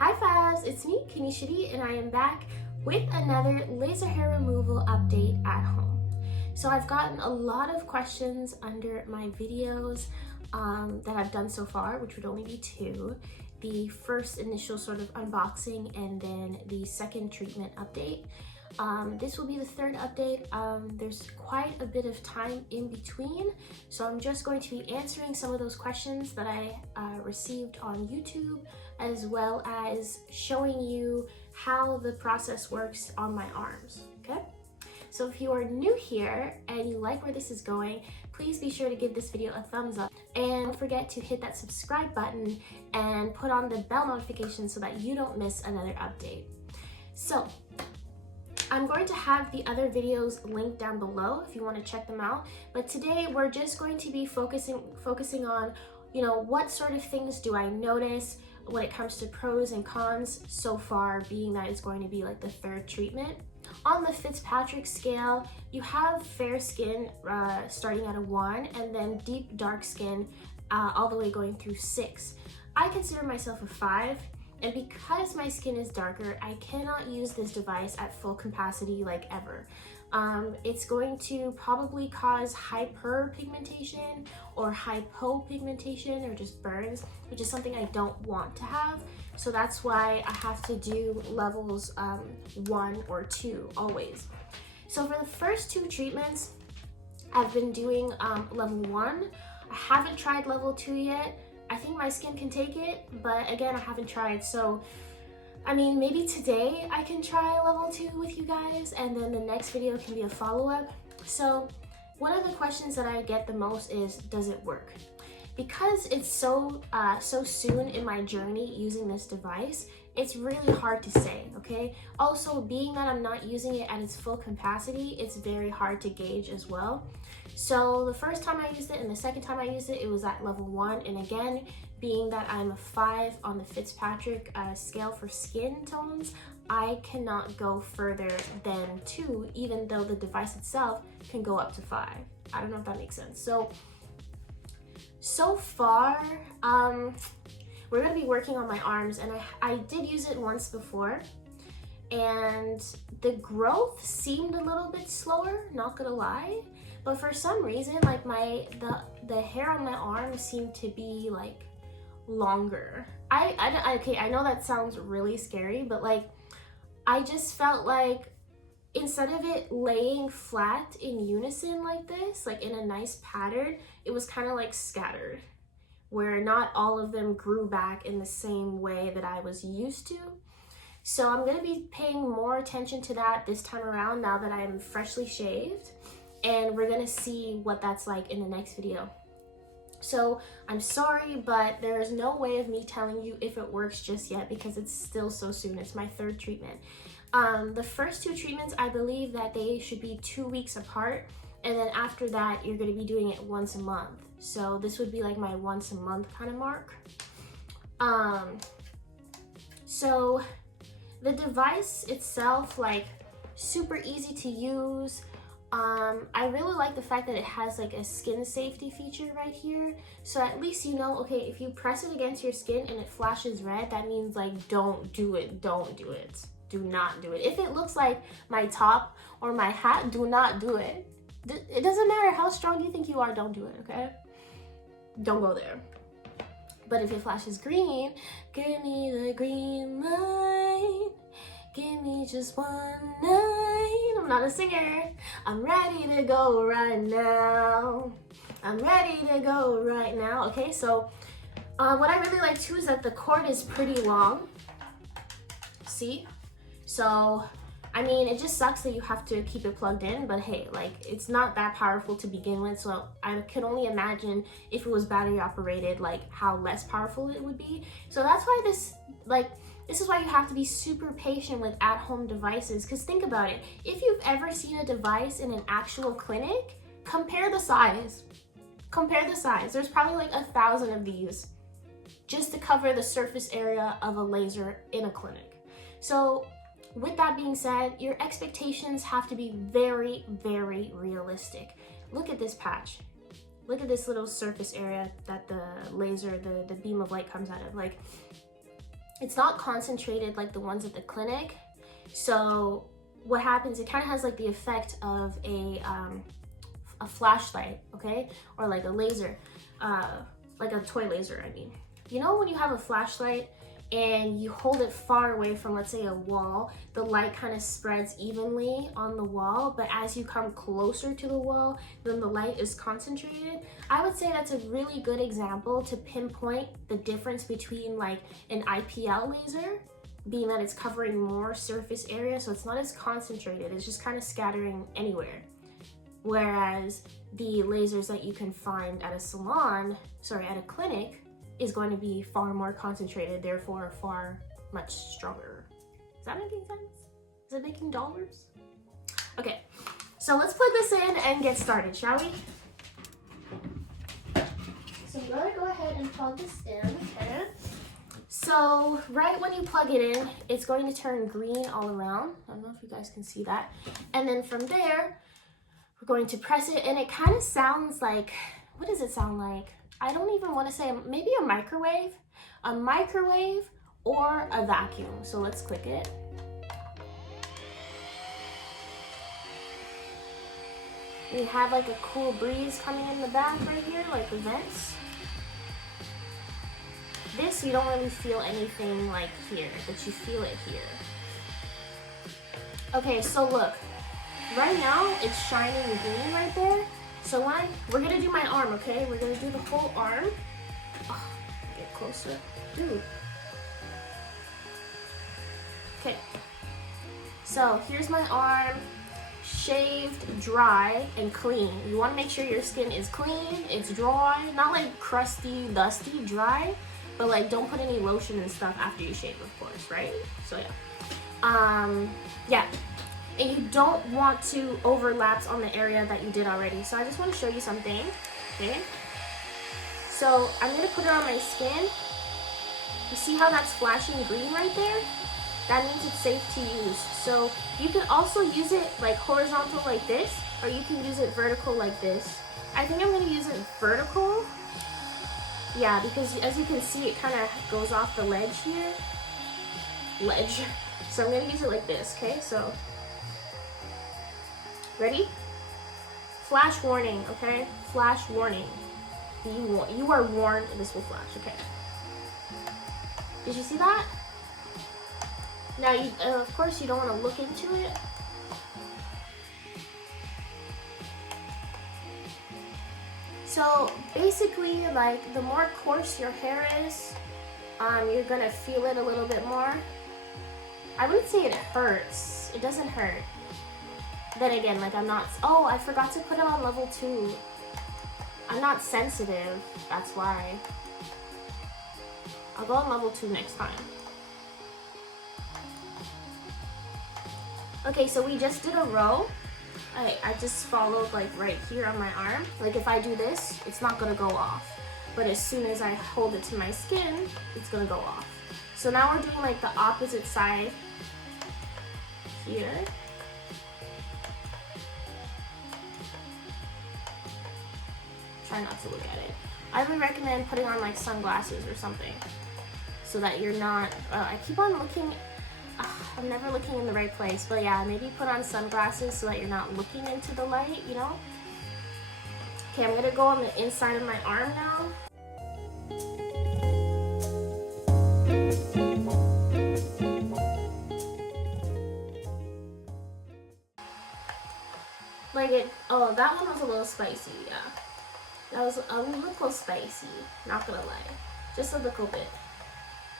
Hi Fabs, it's me, Kenicherie, and I am back with another laser hair removal update at home. So I've gotten a lot of questions under my videos that I've done so far, which would only be two. The first initial sort of unboxing and then the second treatment update. This will be the third update. There's quite a bit of time in between, so I'm just going to be answering some of those questions that I received on YouTube, as well as showing you how the process works on my arms, okay? So if you are new here and you like where this is going, please be sure to give this video a thumbs up and don't forget to hit that subscribe button and put on the bell notification so that you don't miss another update. So I'm going to have the other videos linked down below if you want to check them out, but today we're just going to be focusing on, you know, what sort of things do I notice when it comes to pros and cons so far, being that it's going to be like the third treatment. On the Fitzpatrick scale, you have fair skin starting at a 1 and then deep dark skin all the way going through 6. I consider myself a 5. And because my skin is darker, I cannot use this device at full capacity like ever. It's going to probably cause hyperpigmentation or hypopigmentation or just burns, which is something I don't want to have. So that's why I have to do levels 1 or 2 always. So for the first 2 treatments, I've been doing level 1. I haven't tried level 2 yet. I think my skin can take it, but again, I haven't tried. So, I mean, maybe today I can try level 2 with you guys, and then the next video can be a follow-up. So, one of the questions that I get the most is, does it work? Because it's so soon in my journey using this device, it's really hard to say, okay? Also, being that I'm not using it at its full capacity, it's very hard to gauge as well. So the first time I used it and the second time I used it, it was at level 1. And again, being that I'm a 5 on the Fitzpatrick scale for skin tones, I cannot go further than 2, even though the device itself can go up to 5. I don't know if that makes sense. So far, we're gonna be working on my arms, and I did use it once before, and the growth seemed a little bit slower, not gonna lie. But for some reason, like the hair on my arm seemed to be like longer. Okay, I know that sounds really scary, but like I just felt like instead of it laying flat in unison like this, like in a nice pattern, it was kind of like scattered, where not all of them grew back in the same way that I was used to. So I'm gonna be paying more attention to that this time around now that I'm freshly shaved. And we're gonna see what that's like in the next video. So I'm sorry, but there is no way of me telling you if it works just yet because it's still so soon. It's my third treatment. The first 2 treatments, I believe that they should be 2 weeks apart. And then after that, you're gonna be doing it once a month. So this would be like my once a month kind of mark. So the device itself, like super easy to use. I really like the fact that it has like a skin safety feature right here. So at least you know, okay, if you press it against your skin and it flashes red, that means like, don't do it, don't do it. Do not do it. If it looks like my top or my hat, do not do it. It doesn't matter how strong you think you are, don't do it, okay? Don't go there. But if it flashes green, give me the green light. Give me just one night. I'm not a singer. I'm ready to go right now. I'm ready to go right now. Okay, so what I really like too is that the cord is pretty long. See? So, I mean, it just sucks that you have to keep it plugged in, but hey, like, it's not that powerful to begin with, so I can only imagine if it was battery operated, like, how less powerful it would be. So that's why this is why you have to be super patient with at-home devices, because think about it. If you've ever seen a device in an actual clinic, compare the size. Compare the size. There's probably like 1,000 of these just to cover the surface area of a laser in a clinic. So with that being said, your expectations have to be very, very realistic. Look at this patch. Look at this little surface area that the laser, the beam of light comes out of. Like, it's not concentrated like the ones at the clinic. So what happens, it kind of has like the effect of a flashlight, okay? Or like a laser, like a toy laser, I mean. You know when you have a flashlight and you hold it far away from, let's say, a wall, the light kind of spreads evenly on the wall, but as you come closer to the wall, then the light is concentrated. I would say that's a really good example to pinpoint the difference between like an IPL laser, being that it's covering more surface area, so it's not as concentrated, it's just kind of scattering anywhere. Whereas the lasers that you can find at a salon, sorry, at a clinic, is going to be far more concentrated, therefore far much stronger. Is that making sense? Is it making dollars? Okay, so let's plug this in and get started, shall we? So I'm gonna go ahead and plug this in, okay? So right when you plug it in, it's going to turn green all around. I don't know if you guys can see that. And then from there, we're going to press it, and it kind of sounds like, what does it sound like? I don't even want to say, maybe a microwave or a vacuum. So let's click it. We have like a cool breeze coming in the back right here, like the vents. This, you don't really feel anything like here, but you feel it here. Okay, so look, right now it's shining green right there. So we're gonna do my arm, okay? We're gonna do the whole arm. Oh, get closer. Dude. Okay. So here's my arm, shaved, dry, and clean. You wanna make sure your skin is clean, it's dry, not like crusty, dusty, dry, but like don't put any lotion and stuff after you shave, of course, right? So yeah. Yeah. And you don't want to overlap on the area that you did already. So I just want to show you something, okay? So I'm gonna put it on my skin. You see how that's flashing green right there? That means it's safe to use. So you can also use it like horizontal like this, or you can use it vertical like this. I think I'm gonna use it vertical. Yeah, because as you can see, it kind of goes off the ledge here. So I'm gonna use it like this, okay? So ready? Flash warning, okay? Flash warning. You are warned this will flash, okay? Did you see that? Now, of course, you don't want to look into it. So basically, like, the more coarse your hair is, you're gonna feel it a little bit more. I wouldn't say it hurts. It doesn't hurt. Then again, like oh, I forgot to put it on level 2. I'm not sensitive, that's why. I'll go on level 2 next time. Okay, so we just did a row. I just followed like right here on my arm. Like if I do this, it's not gonna go off. But as soon as I hold it to my skin, it's gonna go off. So now we're doing like the opposite side here. Try not to look at it. I would recommend putting on like sunglasses or something so that you're not, I keep on looking, I'm never looking in the right place, but yeah, maybe put on sunglasses so that you're not looking into the light, you know? Okay, I'm gonna go on the inside of my arm now. Like oh, that one was a little spicy, yeah. That was a little spicy, not gonna lie. Just a little bit.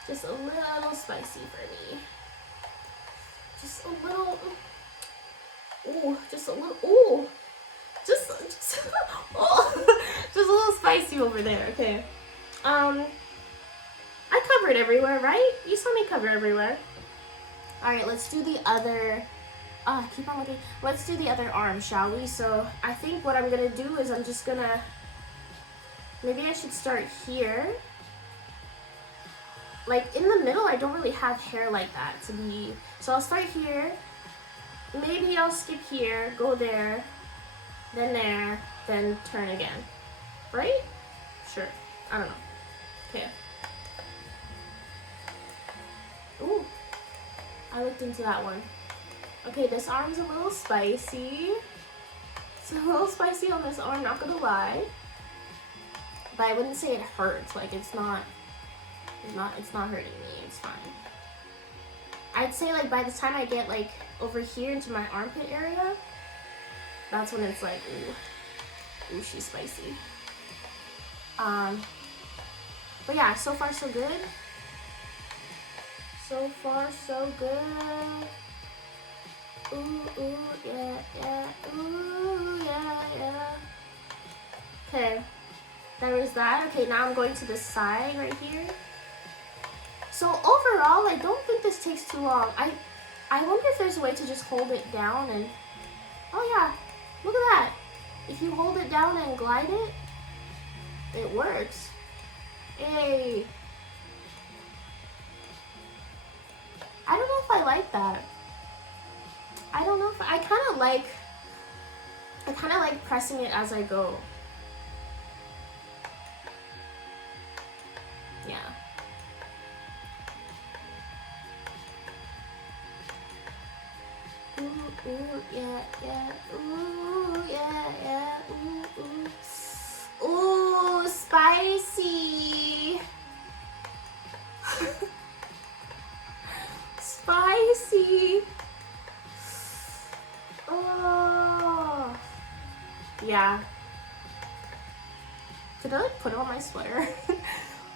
Just a little spicy for me. Just a little, ooh, just a little, ooh. Just oh, just a little spicy over there, okay. I covered everywhere, right? You saw me cover everywhere. All right, let's do the other, keep on looking. Let's do the other arm, shall we? So I think what I'm gonna do is I'm just gonna, maybe I should start here. Like in the middle, I don't really have hair like that to be, so I'll start here. Maybe I'll skip here, go there, then turn again. Right? Sure, I don't know. Okay. I looked into that one. Okay, this arm's a little spicy. It's a little spicy on this arm, not gonna lie. But I wouldn't say it hurts. Like it's not hurting me. It's fine. I'd say like by the time I get like over here into my armpit area, that's when it's like, ooh, she's spicy. But yeah, so far so good. So far so good. Ooh, yeah, ooh, yeah. Okay, there is that. Okay, now I'm going to the side right here. So overall, I don't think this takes too long. I wonder if there's a way to just hold it down and, oh yeah, look at that. If you hold it down and glide it, it works. Hey. I don't know if I like that. I don't know if I kind of like pressing it as I go. Yeah. Ooh, yeah. Ooh, yeah. Ooh, spicy. Spicy. Oh. Yeah. Could I like put on my sweater?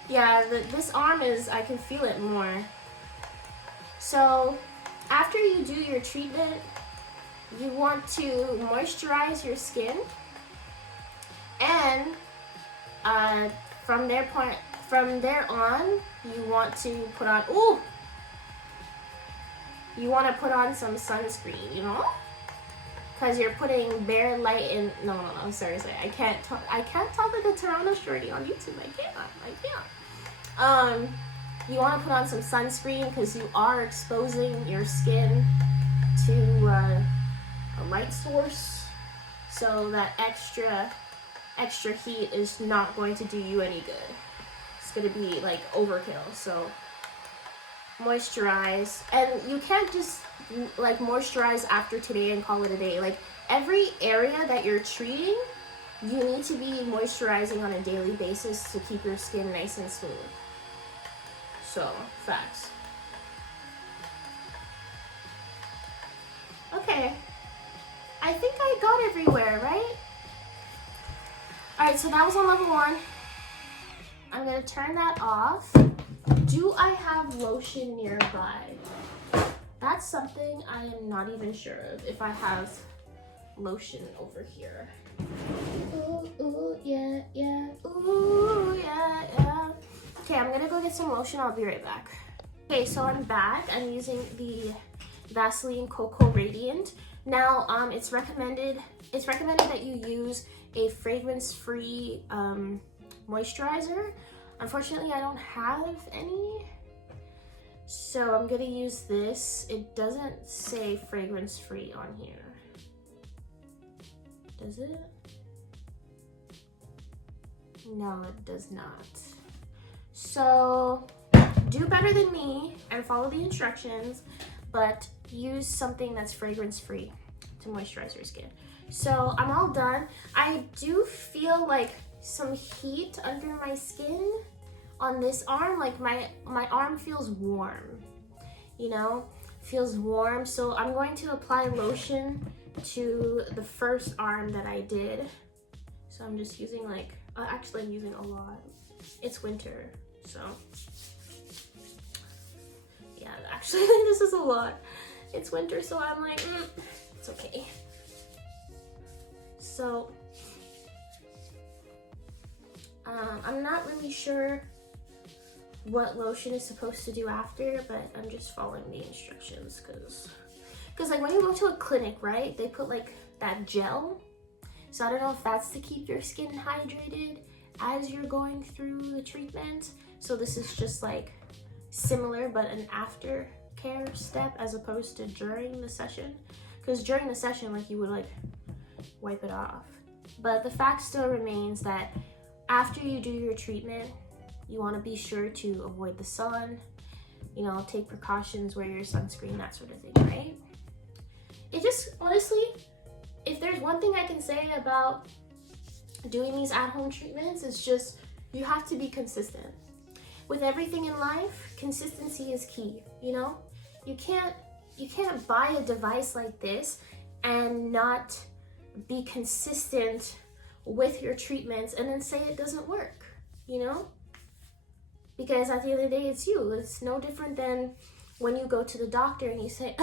Yeah, this arm is, I can feel it more. So after you do your treatment, you want to moisturize your skin, and from there on, you want to put on some sunscreen, you know, because you're putting bare light in. No, sorry, I can't talk like a Toronto shorty on YouTube. I can't. You want to put on some sunscreen because you are exposing your skin to a light source, so that extra heat is not going to do you any good. It's going to be like overkill. So moisturize, and you can't just like moisturize after today and call it a day. Like every area that you're treating, you need to be moisturizing on a daily basis to keep your skin nice and smooth. So, facts. Okay. I think I got everywhere, right? Alright, so that was on level 1. I'm going to turn that off. Do I have lotion nearby? That's something I am not even sure of, if I have lotion over here. Ooh, yeah. Ooh, yeah. Okay, I'm gonna go get some lotion. I'll be right back. Okay, so I'm back. I'm using the Vaseline Cocoa Radiant. Now, it's recommended that you use a fragrance-free moisturizer. Unfortunately, I don't have any, so I'm gonna use this. It doesn't say fragrance-free on here. Does it? No, it does not. So do better than me and follow the instructions, but use something that's fragrance-free to moisturize your skin. So I'm all done. I do feel like some heat under my skin on this arm. Like my arm feels warm, you know, feels warm. So I'm going to apply lotion to the first arm that I did. So I'm just using like, actually I'm using a lot. It's winter, so yeah, actually this is a lot. It's winter, so I'm like, it's okay. So I'm not really sure what lotion is supposed to do after, but I'm just following the instructions because like when you go to a clinic, right, they put like that gel. So I don't know if that's to keep your skin hydrated as you're going through the treatment. So this is just like similar, but an aftercare step as opposed to during the session. Because during the session, like you would like wipe it off. But the fact still remains that after you do your treatment, you want to be sure to avoid the sun, you know, take precautions, wear your sunscreen, that sort of thing, right? It just, honestly, if there's one thing I can say about doing these at-home treatments, it's just you have to be consistent. With everything in life, consistency is key, you know? You can't buy a device like this and not be consistent with your treatments and then say it doesn't work, you know? Because at the end of the day, it's you. It's no different than when you go to the doctor and you say,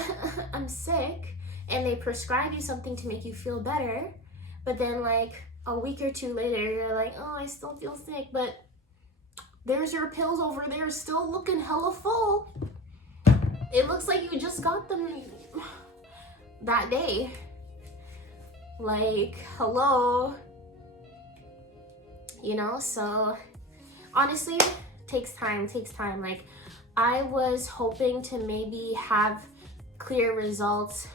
I'm sick, and they prescribe you something to make you feel better, but then like a week or two later, you're like, oh, I still feel sick, but there's your pills over there still looking hella full. It looks like you just got them that day. Like, hello. You know, so honestly, takes time. Like, I was hoping to maybe have clear results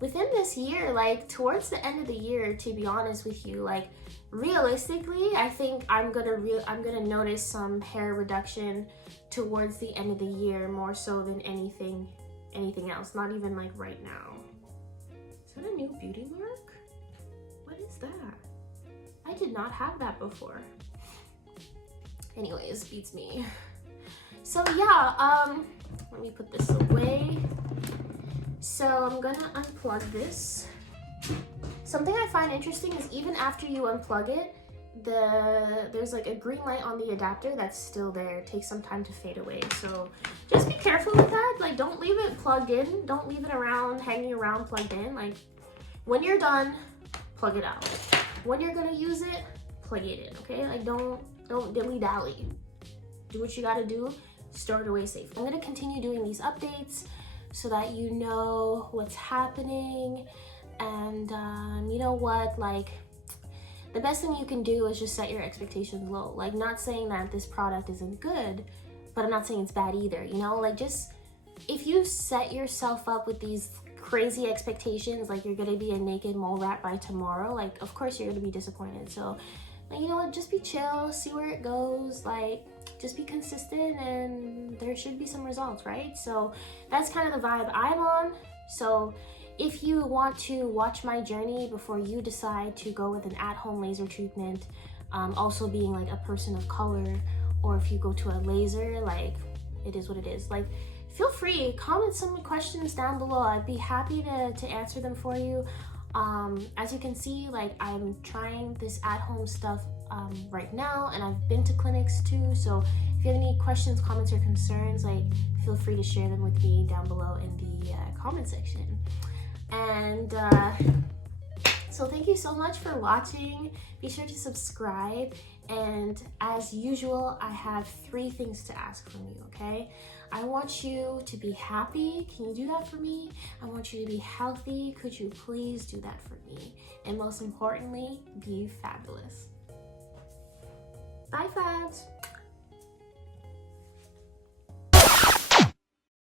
within this year, like towards the end of the year, to be honest with you. Like, realistically, I think I'm gonna notice some hair reduction towards the end of the year, more so than anything else. Not even like right now. Is that a new beauty mark? What is that? I did not have that before. Anyways, beats me. So yeah, let me put this away. So I'm gonna unplug this. Something I find interesting is even after you unplug it, there's like a green light on the adapter that's still there. It takes some time to fade away. So just be careful with that. Like, don't leave it plugged in. Don't leave it around, hanging around plugged in. Like, when you're done, plug it out. When you're gonna use it, plug it in, okay? Like, don't dilly-dally. Do what you gotta do, store it away safely. I'm gonna continue doing these updates so that you know what's happening. And you know what, like, the best thing you can do is just set your expectations low. Like, not saying that this product isn't good, but I'm not saying it's bad either, you know? Like, just, if you set yourself up with these crazy expectations, like you're gonna be a naked mole rat by tomorrow, like, of course you're gonna be disappointed. So, like, you know what, just be chill, see where it goes, like, just be consistent, and there should be some results, right? So that's kind of the vibe I'm on. So if you want to watch my journey before you decide to go with an at-home laser treatment, also being like a person of color, or if you go to a laser, like, it is what it is. Like, feel free, comment some questions down below. I'd be happy to answer them for you. As you can see, like, I'm trying this at-home stuff right now, and I've been to clinics too. So if you have any questions, comments, or concerns, like, feel free to share them with me down below in the comment section. And so thank you so much for watching. Be sure to subscribe, and as usual, I have 3 things to ask from you, okay? I want you to be happy. Can you do that for me? I want you to be healthy. Could you please do that for me? And most importantly, be fabulous. Bye, Fabs.